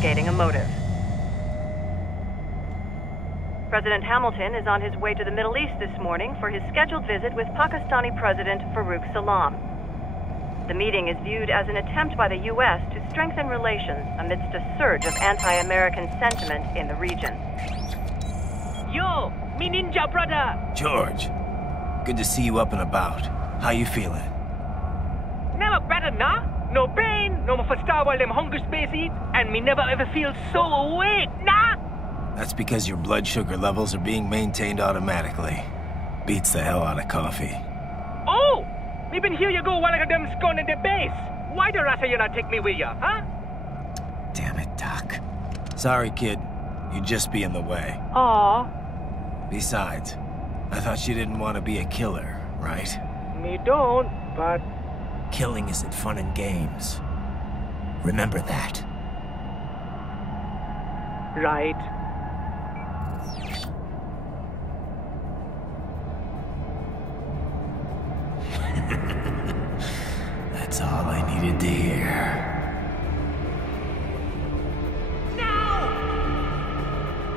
investigating a motive. President Hamilton is on his way to the Middle East this morning for his scheduled visit with Pakistani President Farooq Salam. The meeting is viewed as an attempt by the U.S. to strengthen relations amidst a surge of anti-American sentiment in the region. Yo, me ninja brother! George, good to see you up and about. How you feeling? Never better, nah? No pain, no more for star while them hunger space eat, and me never ever feel so awake, nah? That's because your blood sugar levels are being maintained automatically. Beats the hell out of coffee. Oh! Me been here you go while I got them scone in the base. Why the rasta you not take me with ya, huh? Damn it, Doc. Sorry, kid. You'd just be in the way. Aw. Besides, I thought you didn't want to be a killer, right? Me don't, but... Killing isn't fun and games. Remember that. Right. That's all I needed to hear. No!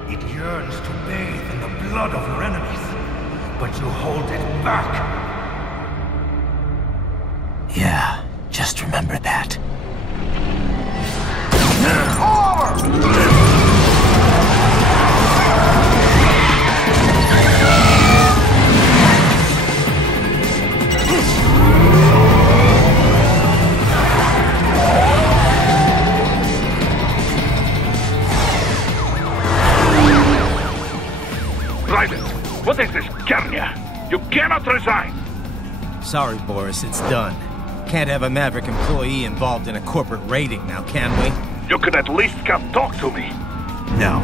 It yearns to bathe in the blood of your enemies, but you hold it back. Yeah, just remember that. Raiden, what is this, cambia? You cannot resign! Sorry, Boris, it's done. Can't have a Maverick employee involved in a corporate raiding now, can we? You could at least come talk to me. No.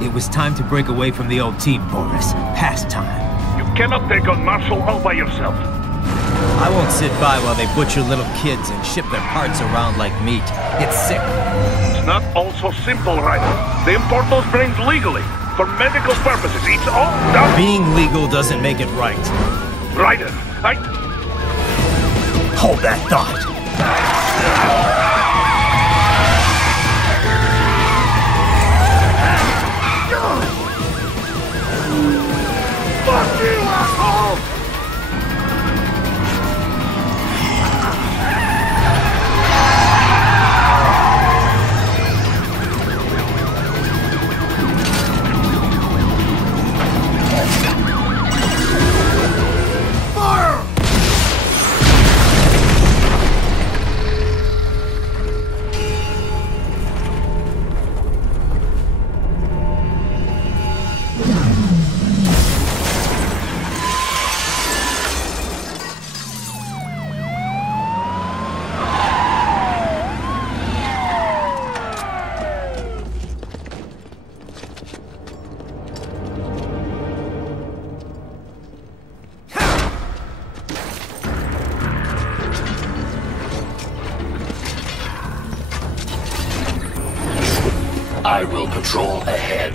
It was time to break away from the old team, Boris. Past time. You cannot take on Marshall all by yourself. I won't sit by while they butcher little kids and ship their parts around like meat. It's sick. It's not all so simple, Raiden. They import those brains legally. For medical purposes, it's all done. Being legal doesn't make it right. Raiden, Hold that thought. Fuck you, asshole! I will patrol ahead.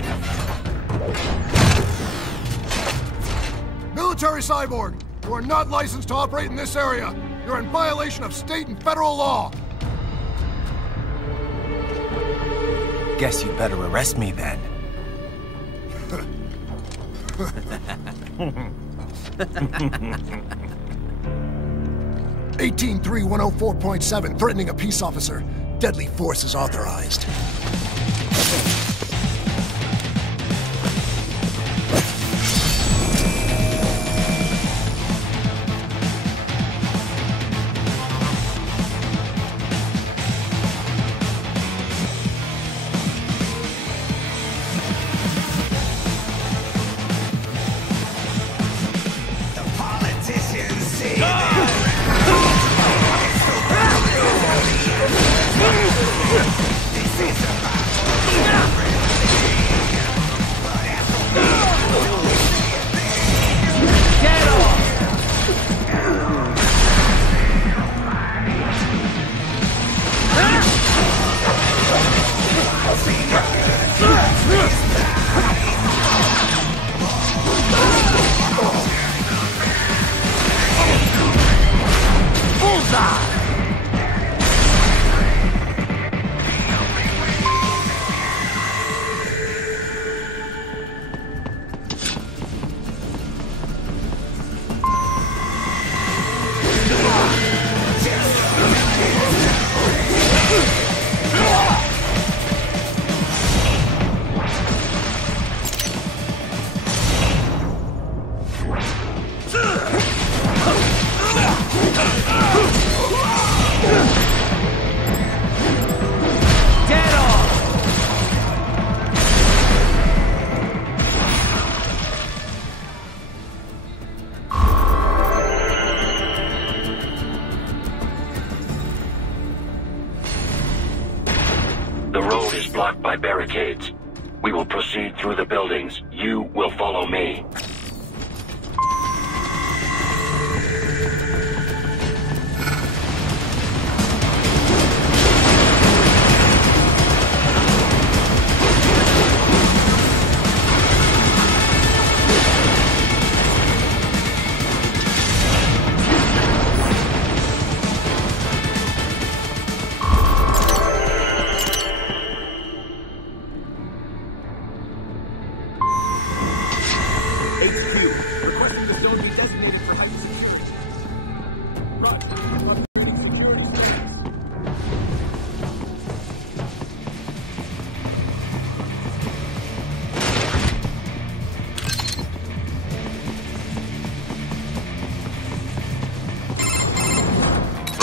Military cyborg! You are not licensed to operate in this area! You're in violation of state and federal law! Guess you better arrest me then. 183104.7, threatening a peace officer. Deadly force is authorized. This is about road is blocked by barricades. We will proceed through the buildings. You will follow me.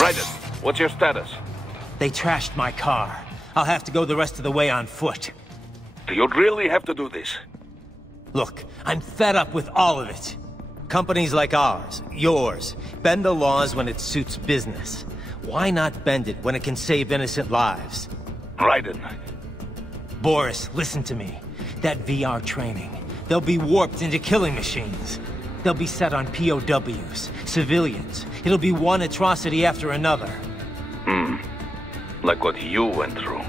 Raiden, what's your status? They trashed my car. I'll have to go the rest of the way on foot. Do you really have to do this? Look, I'm fed up with all of it. Companies like ours, yours, bend the laws when it suits business. Why not bend it when it can save innocent lives? Raiden. Boris, listen to me. That VR training, they'll be warped into killing machines. They'll be set on POWs, civilians. It'll be one atrocity after another. Like what you went through.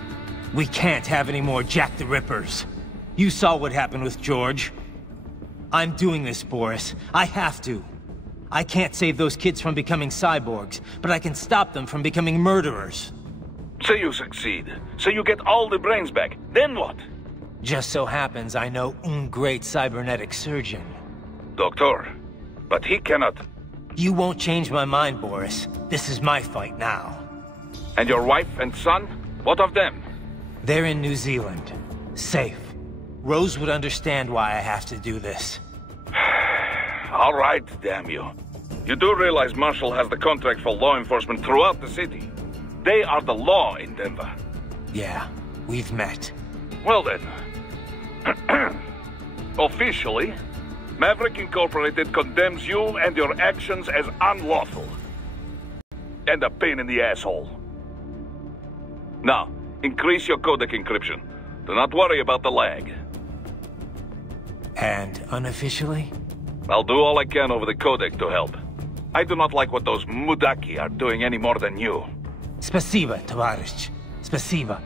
We can't have any more Jack the Rippers. You saw what happened with George. I'm doing this, Boris. I have to. I can't save those kids from becoming cyborgs, but I can stop them from becoming murderers. So you succeed. So you get all the brains back. Then what? Just so happens I know un great cybernetic surgeon. Doctor. But he cannot... You won't change my mind, Boris. This is my fight now. And your wife and son? What of them? They're in New Zealand. Safe. Rose would understand why I have to do this. All right, damn you. You do realize Marshall has the contract for law enforcement throughout the city. They are the law in Denver. Yeah, we've met. Well then. Officially, Maverick Incorporated condemns you and your actions as unlawful. And a pain in the asshole. Now, increase your codec encryption. Do not worry about the lag. And unofficially? I'll do all I can over the codec to help. I do not like what those mudaki are doing any more than you. Spasiba, tovarищ. Spasiba.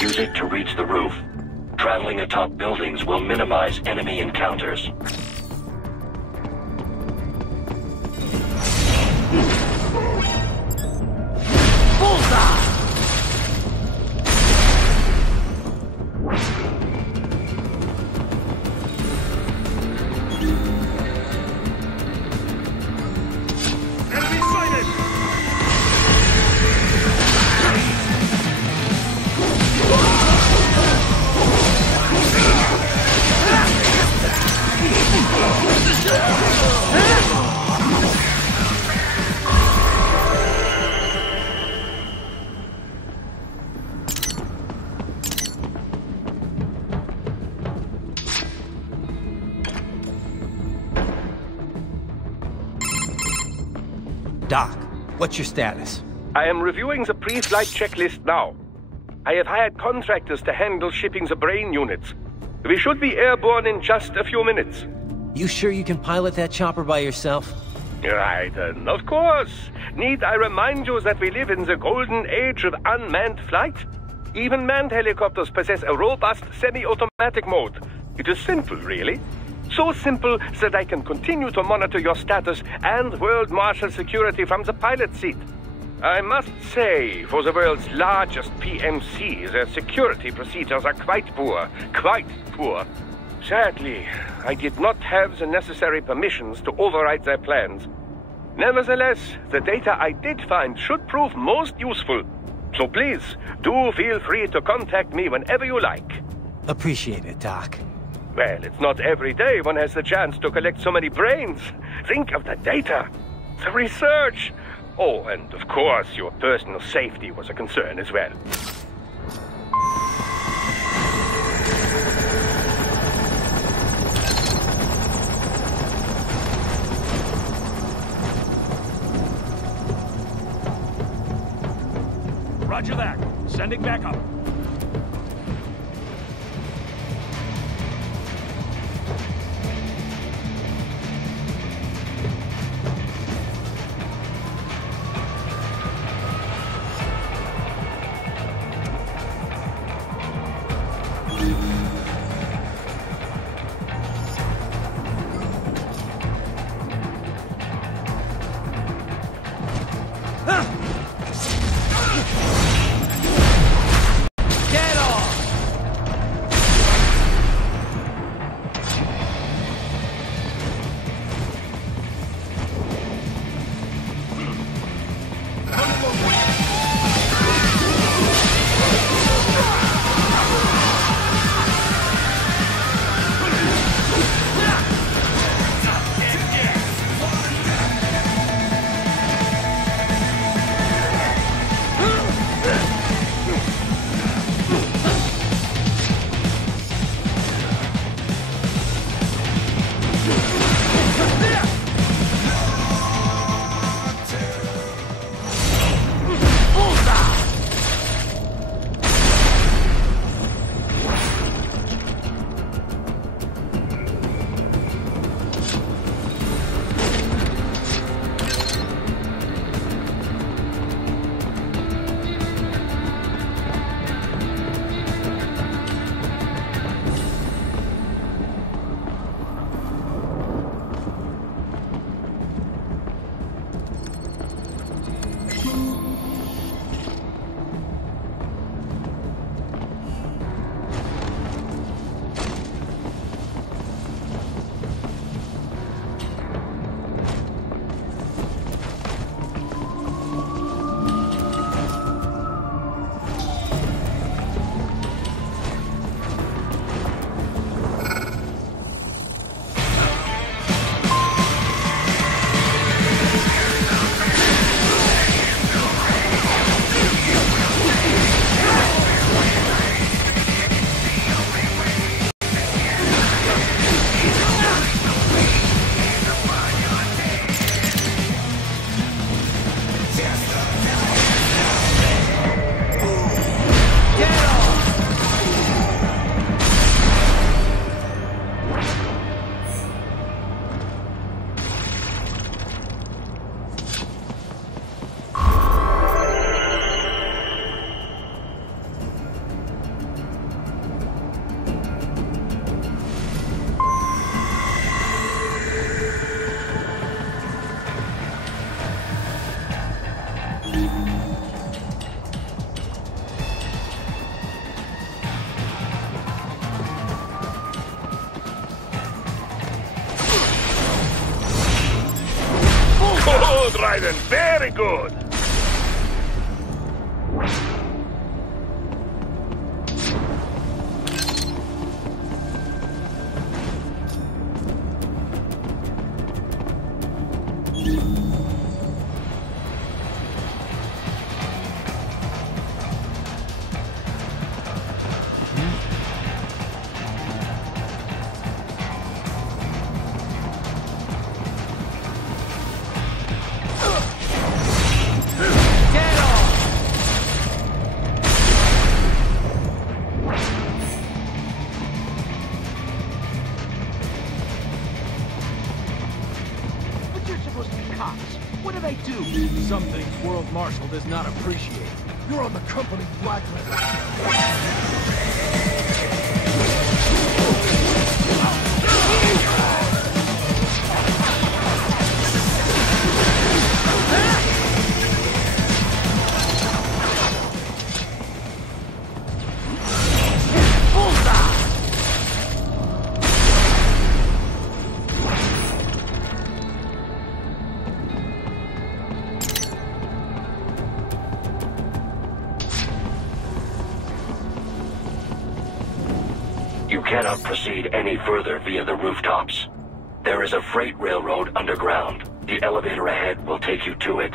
Use it to reach the roof. Traveling atop buildings will minimize enemy encounters. Doc, what's your status? I am reviewing the pre-flight checklist now. I have hired contractors to handle shipping the brain units. We should be airborne in just a few minutes. You sure you can pilot that chopper by yourself? Raiden, of course. Need I remind you that we live in the golden age of unmanned flight? Even manned helicopters possess a robust semi-automatic mode. It is simple, really. So simple that I can continue to monitor your status and world marshal security from the pilot seat. I must say, for the world's largest PMC, their security procedures are quite poor. Quite poor. Sadly, I did not have the necessary permissions to override their plans. Nevertheless, the data I did find should prove most useful. So please, do feel free to contact me whenever you like. Appreciate it, Doc. Well, it's not every day one has the chance to collect so many brains. Think of the data, the research. Oh, and of course, your personal safety was a concern as well. Roger that. Sending back up. Good, Raiden, very good. What do they do? Some things World Marshal does not appreciate. You're on the company blacklist. cannot proceed any further via the rooftops. There is a freight railroad underground. The elevator ahead will take you to it.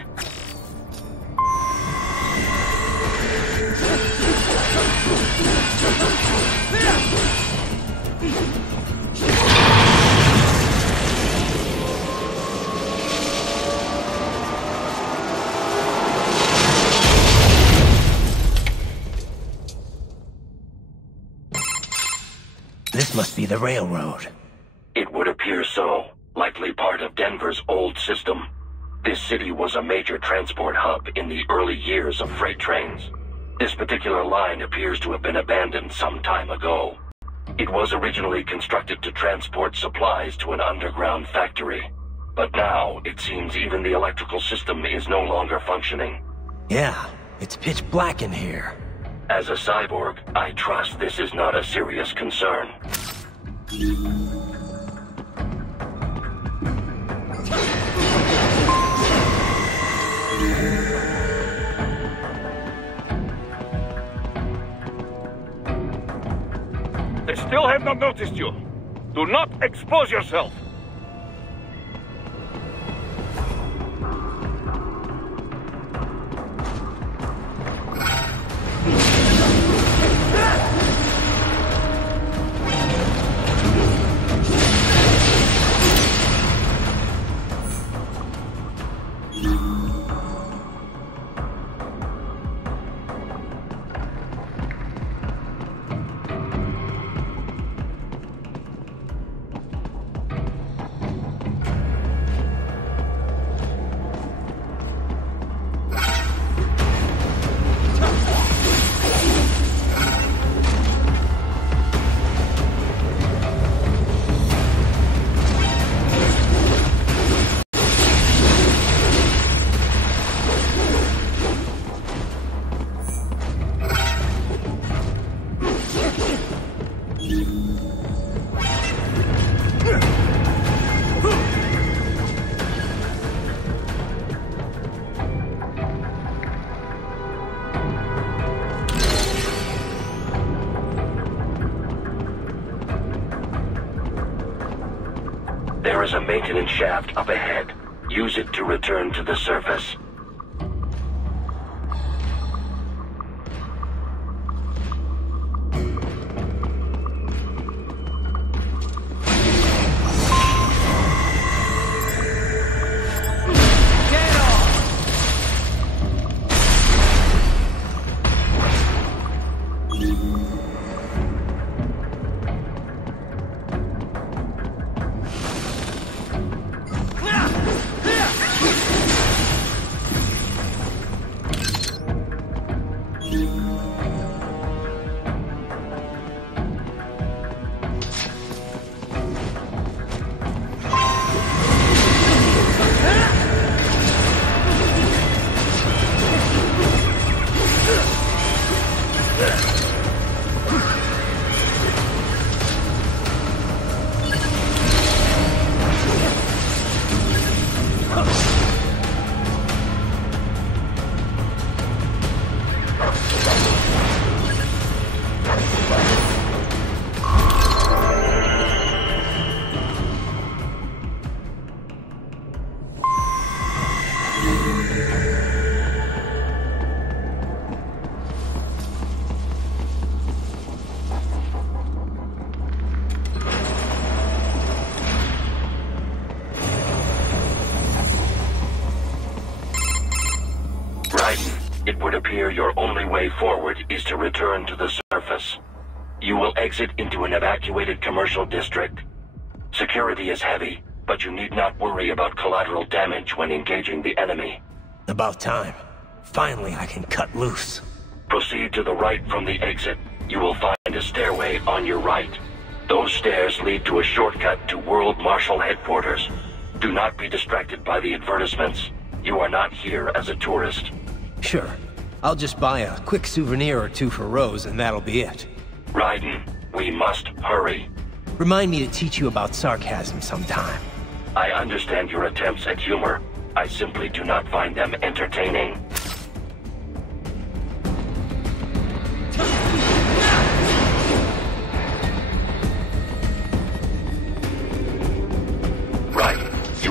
This must be the railroad. It would appear so. Likely part of Denver's old system. This city was a major transport hub in the early years of freight trains. This particular line appears to have been abandoned some time ago. It was originally constructed to transport supplies to an underground factory. But now, it seems even the electrical system is no longer functioning. Yeah, it's pitch black in here. As a cyborg, I trust this is not a serious concern. They still have not noticed you. Do not expose yourself. There is a maintenance shaft up ahead. Use it to return to the surface. It would appear your only way forward is to return to the surface. You will exit into an evacuated commercial district. Security is heavy, but you need not worry about collateral damage when engaging the enemy. About time. Finally, I can cut loose. Proceed to the right from the exit. You will find a stairway on your right. Those stairs lead to a shortcut to World Marshal Headquarters. Do not be distracted by the advertisements. You are not here as a tourist. Sure. I'll just buy a quick souvenir or two for Rose, and that'll be it. Raiden, we must hurry. Remind me to teach you about sarcasm sometime. I understand your attempts at humor. I simply do not find them entertaining.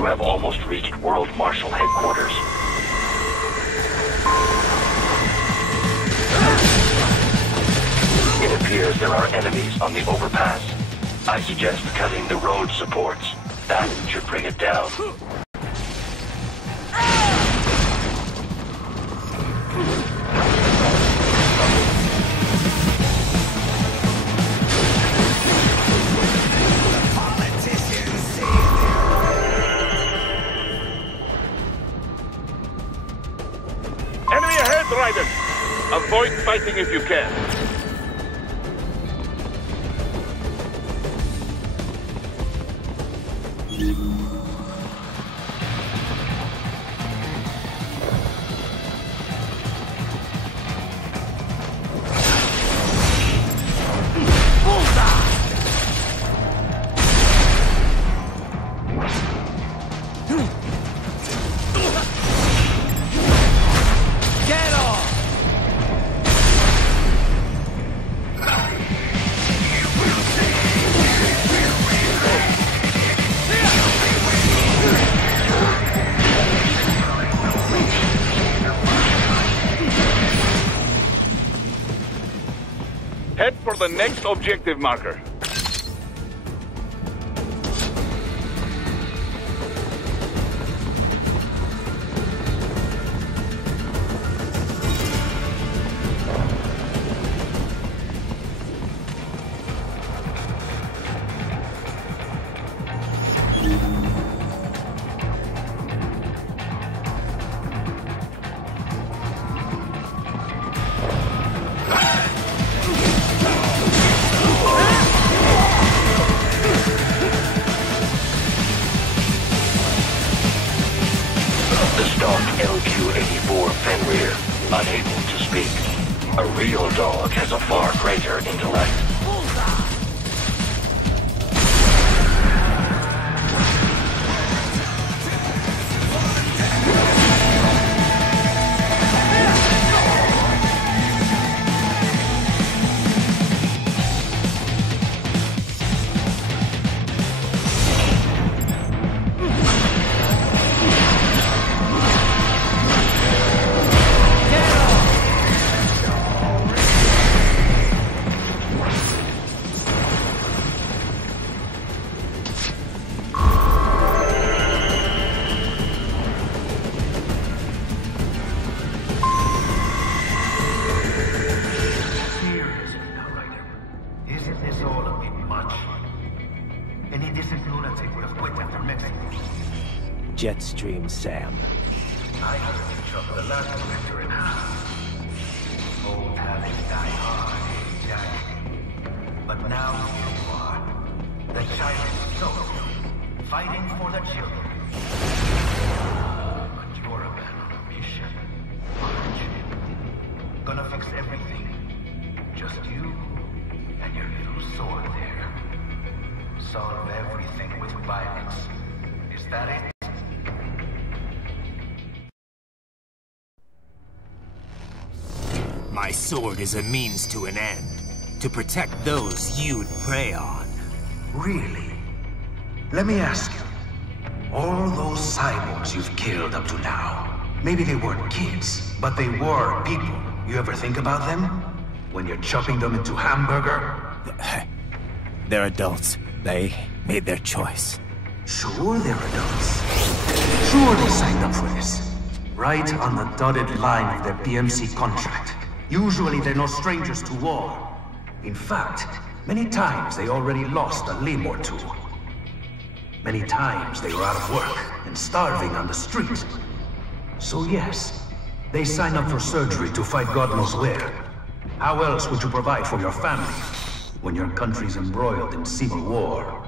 to have almost reached World Marshal Headquarters. It appears there are enemies on the overpass. I suggest cutting the road supports. That should bring it down. Enemy ahead, Raiden! Avoid fighting if you can. Head for the next objective marker. LQ-84 Fenrir, unable to speak. A real dog has a far greater intellect. Jetstream Sam. I heard you chop the last director in half. Old habits die hard, Jack. But now here you are. The child is so fighting for the children. But you're a man on a mission, aren't you? Gonna fix everything. Just you and your little sword there. Solve everything with violence. Is that it? My sword is a means to an end, to protect those you'd prey on. Really? Let me ask you, all those cyborgs you've killed up to now, maybe they weren't kids, but they were people. You ever think about them? When you're chopping them into hamburger? They're adults. They made their choice. Sure they're adults. Sure they signed up for this. Right on the dotted line of their BMC contract. Usually they're no strangers to war. In fact, many times they already lost a limb or two. Many times they were out of work and starving on the street. So yes, they sign up for surgery to fight God knows where. How else would you provide for your family when your country's embroiled in civil war?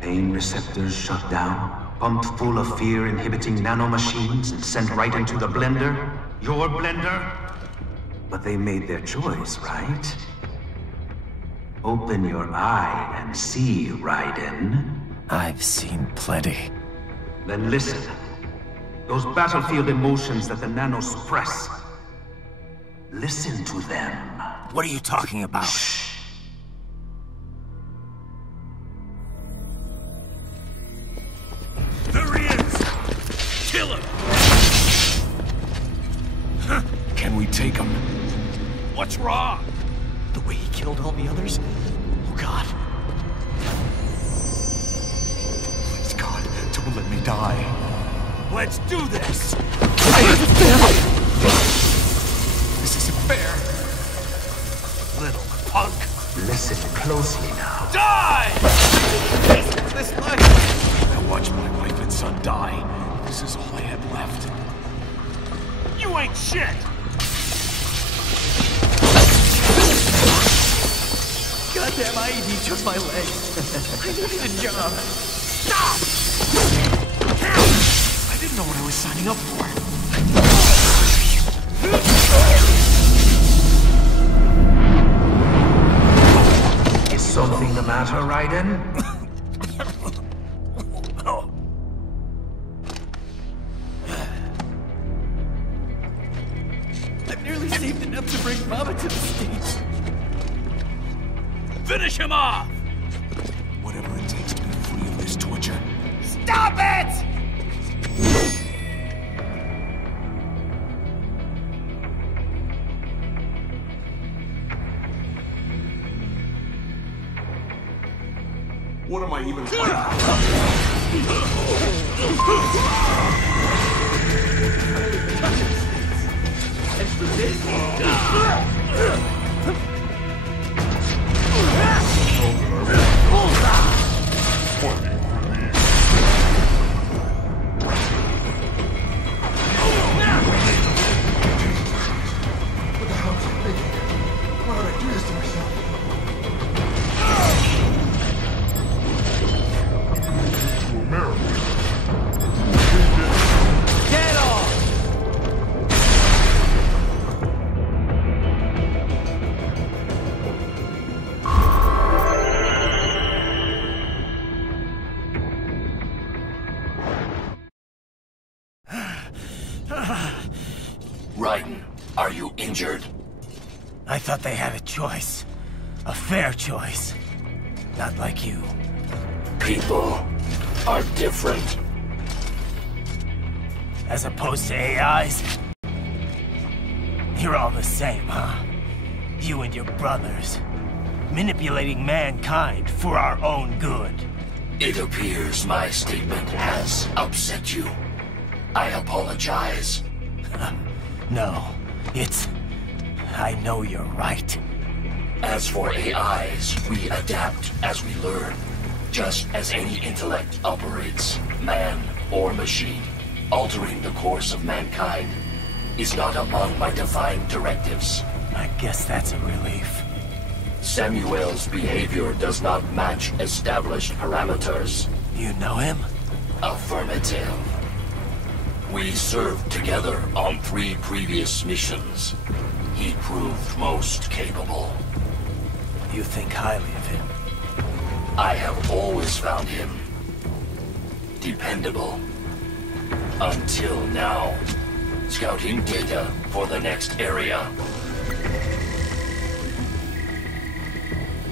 Pain receptors shut down, pumped full of fear-inhibiting nanomachines and sent right into the blender? Your blender? But they made their choice, right? Open your eye and see, Raiden. I've seen plenty. Then listen. Those battlefield emotions that the nanos suppress. Listen to them. What are you talking about? Shh. There he is! What's wrong? The way he killed all the others? Oh God. Please God, don't let me die. Let's do this! I have a family! This isn't fair. Little punk! Listen closely now. Die! This life! I watched my wife and son die. This is all I had left. You ain't shit! Goddamn IED took my leg. I needed a job. Stop! I didn't know what I was signing up for. Is something the matter, Raiden? I've nearly saved enough to bring Mama to the States. Finish him off! Whatever it takes to be free of this torture. Stop it! What am I even playing? And for this... What the hell was I thinking? Why would I do this to myself? Get off! Raiden, are you injured? I thought they had a choice. A fair choice. Not like you. People are different. As opposed to AIs? You're all the same, huh? You and your brothers. Manipulating mankind for our own good. It appears my statement has upset you. I apologize. No, it's... I know you're right. As for AIs, we adapt as we learn. Just as any intellect operates, man or machine. Altering the course of mankind is not among my defined directives. I guess that's a relief. Samuel's behavior does not match established parameters. You know him? Affirmative. We served together on 3 previous missions. He proved most capable. You think highly of him? I have always found him dependable. Until now. Scouting data for the next area.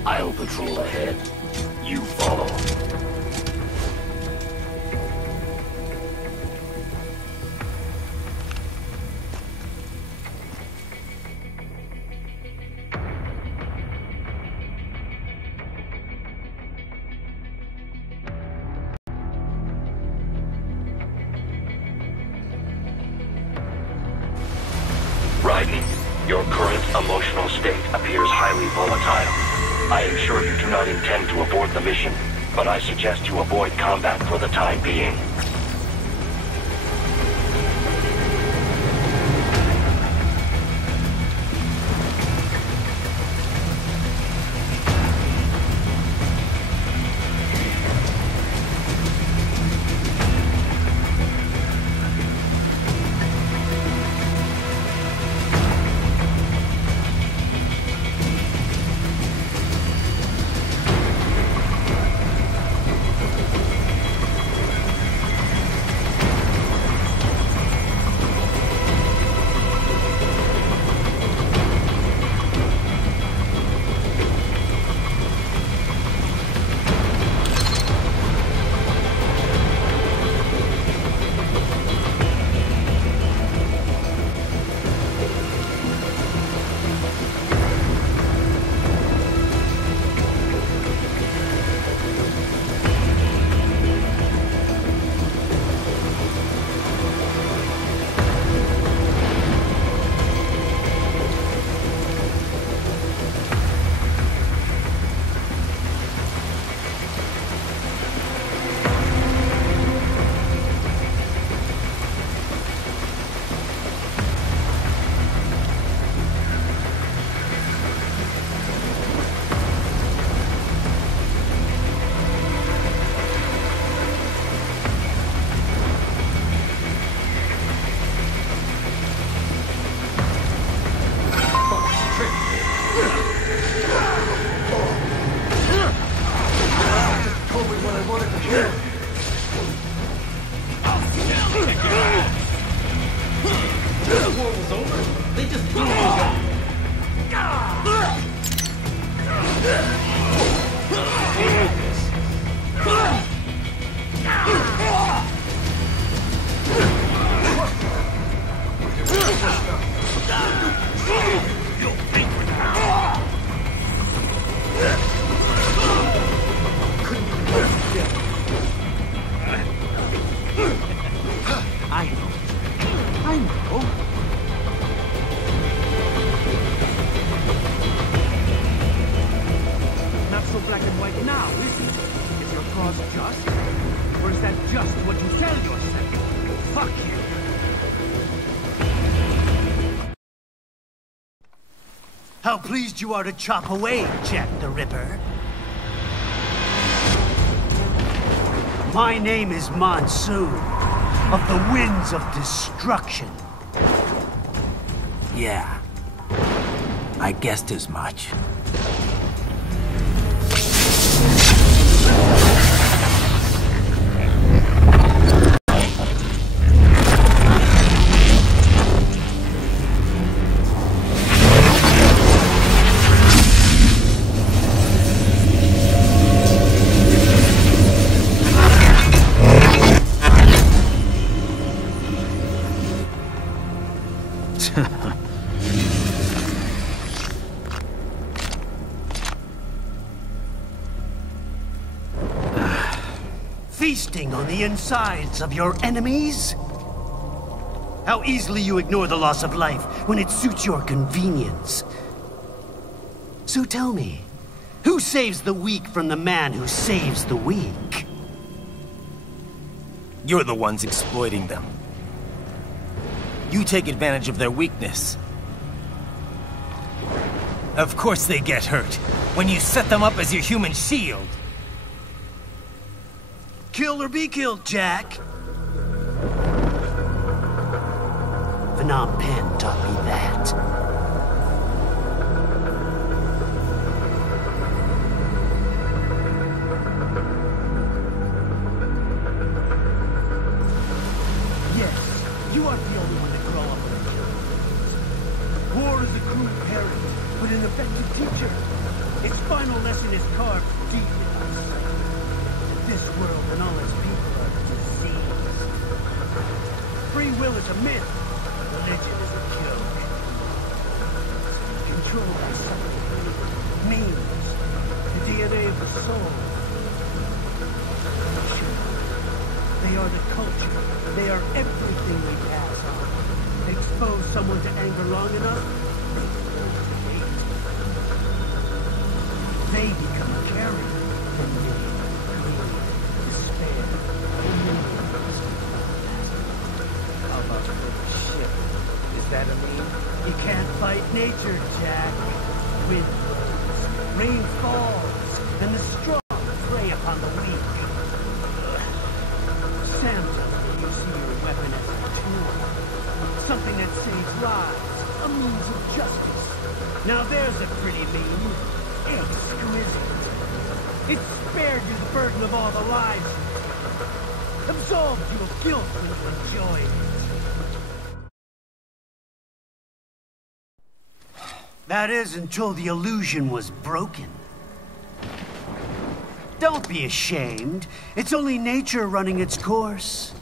I'll patrol ahead. You follow. Raiden, your current emotional state appears highly volatile. I am sure you do not intend to abort the mission, but I suggest you avoid combat for the time being. black and white now, is it? Is your cause just? Or is that just what you tell yourself? Fuck you! How pleased you are to chop away, Jack the Ripper. My name is Monsoon, of the Winds of Destruction. Yeah, I guessed as much. Feasting on the insides of your enemies? How easily you ignore the loss of life when it suits your convenience. So tell me, who saves the weak from the man who saves the weak? You're the ones exploiting them. You take advantage of their weakness. Of course they get hurt when you set them up as your human shield. Kill or be killed, Jack. Phnom Penh taught me that. Yes, you aren't the only one to grow up with a war is a cruel parent, but an effective teacher. Its final lesson is carved deep in us. This world and all its people are diseased. Free will is a myth. Religion is a joke. Controlled by something means the DNA of the soul. Sure. They are the culture. They are everything we pass on. Expose someone to anger long enough, they learn to hate. They become a carrier. How about for the ship? Is that a meme? You can't fight nature, Jack. Wind blows, rain falls, and the strong prey upon the weak. Sam tells me you see your weapon as a tool. Something that saves lives, a means of justice. Now there's a pretty meme. Exquisite. It spared you the burden of all the lives. Absolved you of guilt when you enjoyed it. That is until the illusion was broken. Don't be ashamed. It's only nature running its course.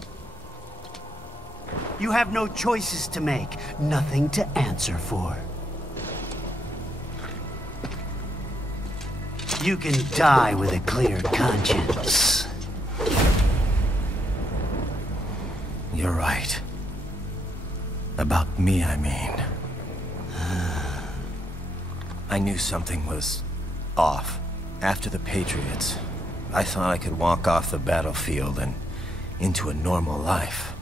You have no choices to make, nothing to answer for. You can die with a clear conscience. You're right. About me, I mean. I knew something was off. After the Patriots, I thought I could walk off the battlefield and into a normal life.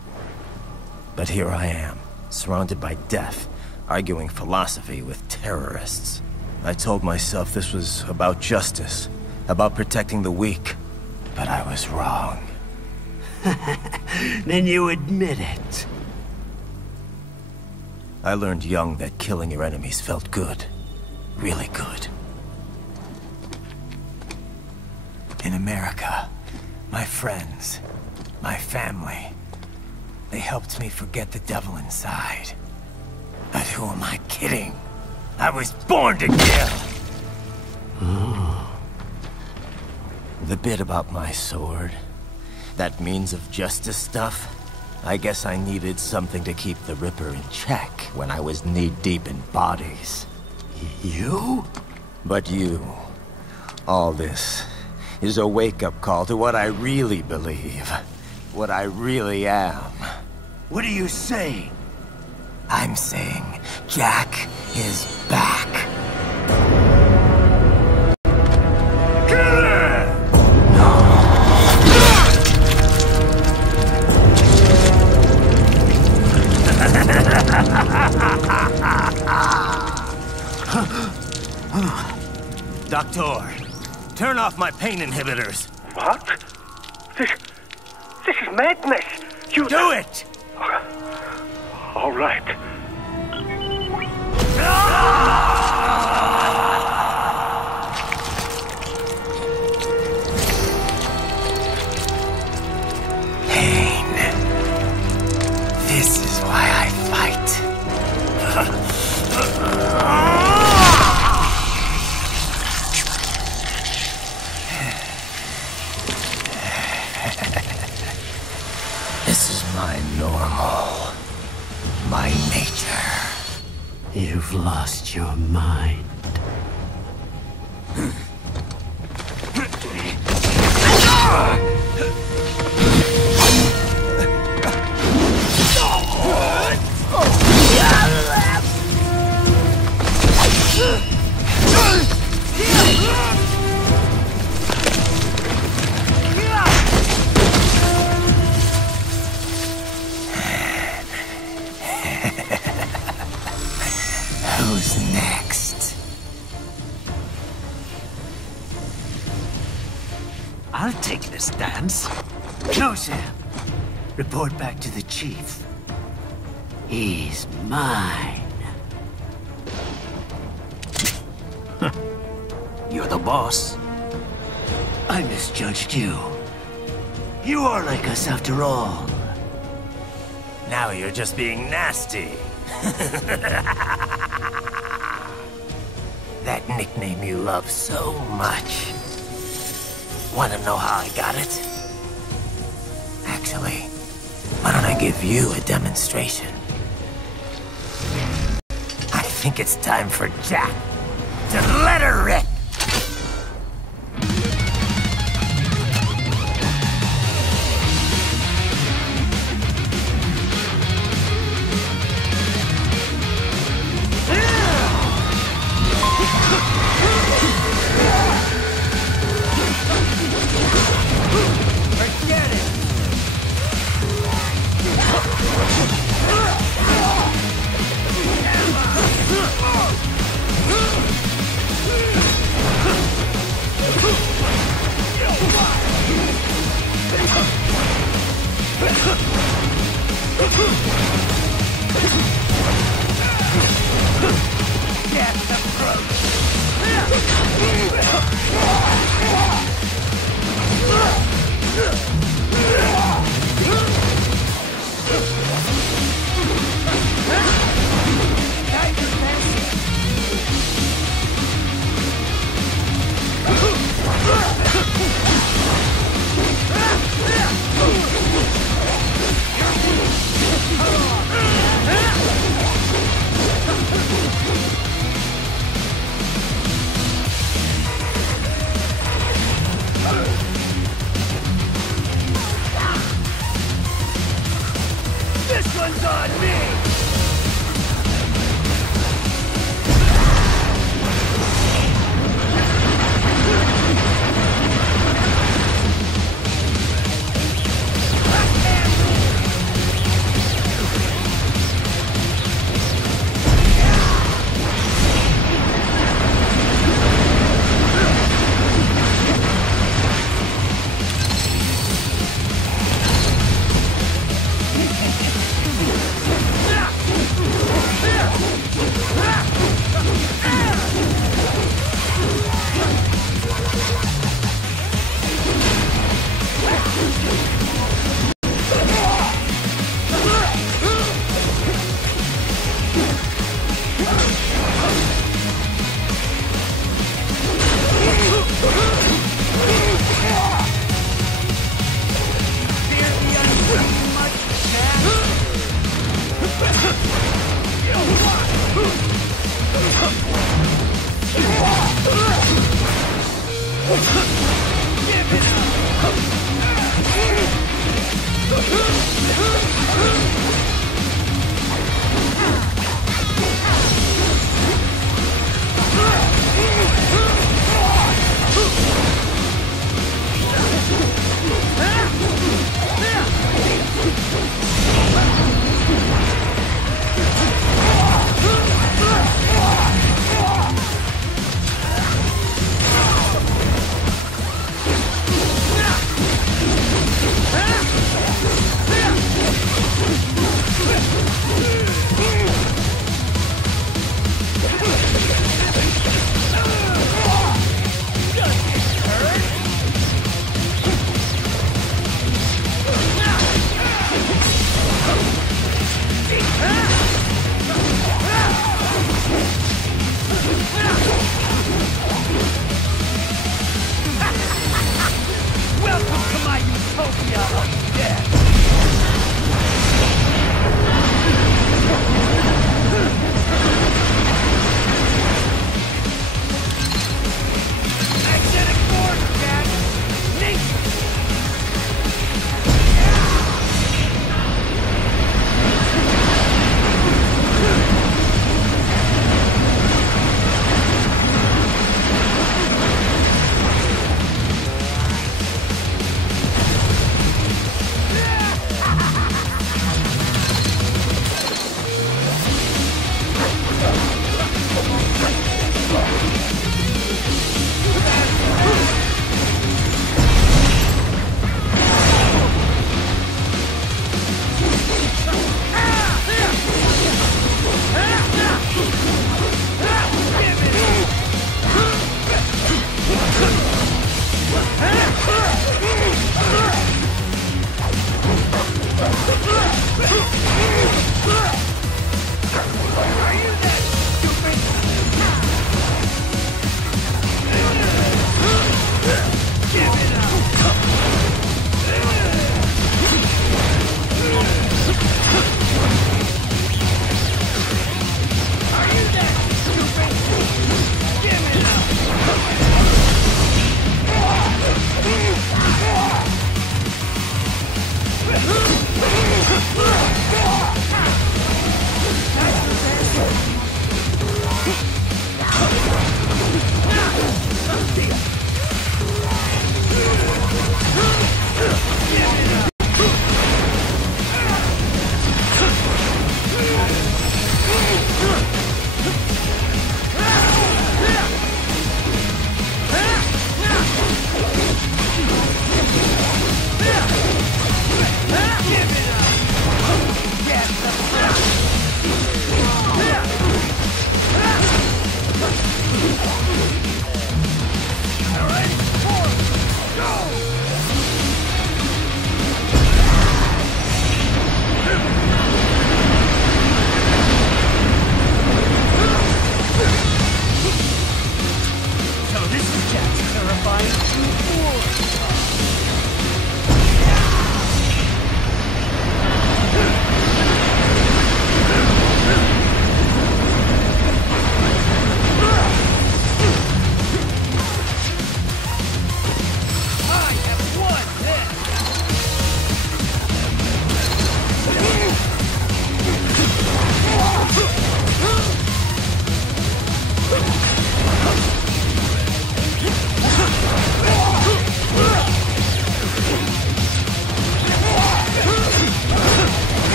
But here I am, surrounded by death, arguing philosophy with terrorists. I told myself this was about justice, about protecting the weak. But I was wrong. Then you admit it. I learned young that killing your enemies felt good. Really good. In America, my friends, my family, they helped me forget the devil inside. But who am I kidding? I was born to kill! The bit about my sword, that means of justice stuff, I guess I needed something to keep the Ripper in check when I was knee-deep in bodies. You? But you, all this, is a wake-up call to what I really believe. What I really am. What are you saying? I'm saying Jack is back. Kill! Doctor, turn off my pain inhibitors. What? This is madness! You do it! All right. Pain. This is why I fight. This is my normal. My nature. You've lost your mind. Who's next? I'll take this dance. No, Sam. Report back to the chief. He's mine. You're the boss. I misjudged you. You are like us after all. Now you're just being nasty. That nickname you love so much. Want to know how I got it? Actually, why don't I give you a demonstration? I think it's time for Jack to let her rip. This one's on me!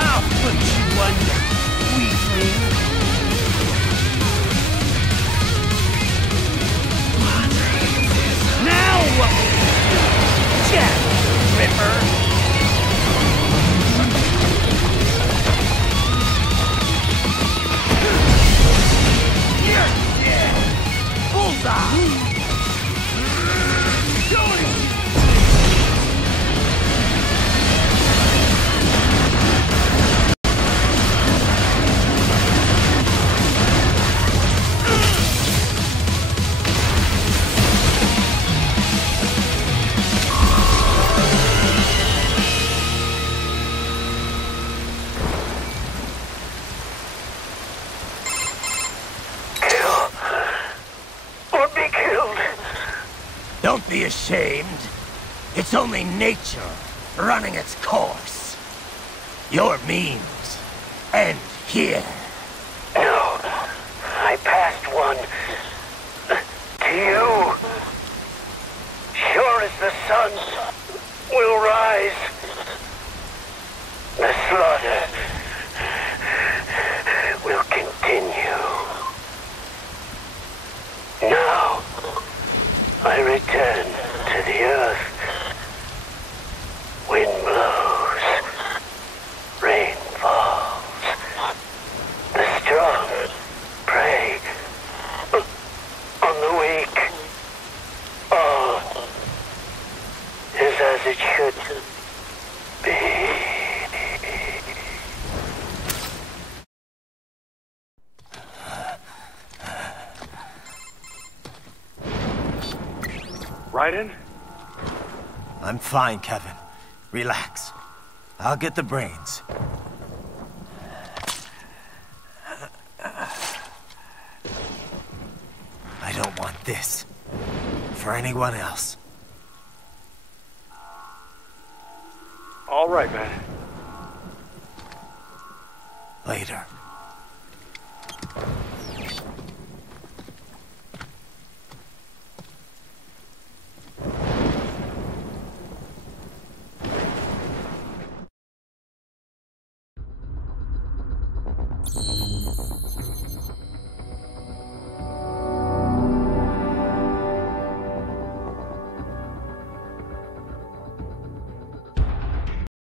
I'll put you under, weakling. Now what will you do, Jack Ripper? Bullseye! Don't be ashamed. It's only nature running its course. Your means end here. No, I passed one to you. Sure as the sun will rise, the slaughter will continue. Now, I return to the earth. Wind blows, rain falls. The strong prey on the weak. All is as it should be. Raiden? I'm fine, Kevin. Relax. I'll get the brains. I don't want this for anyone else. All right, man. Later.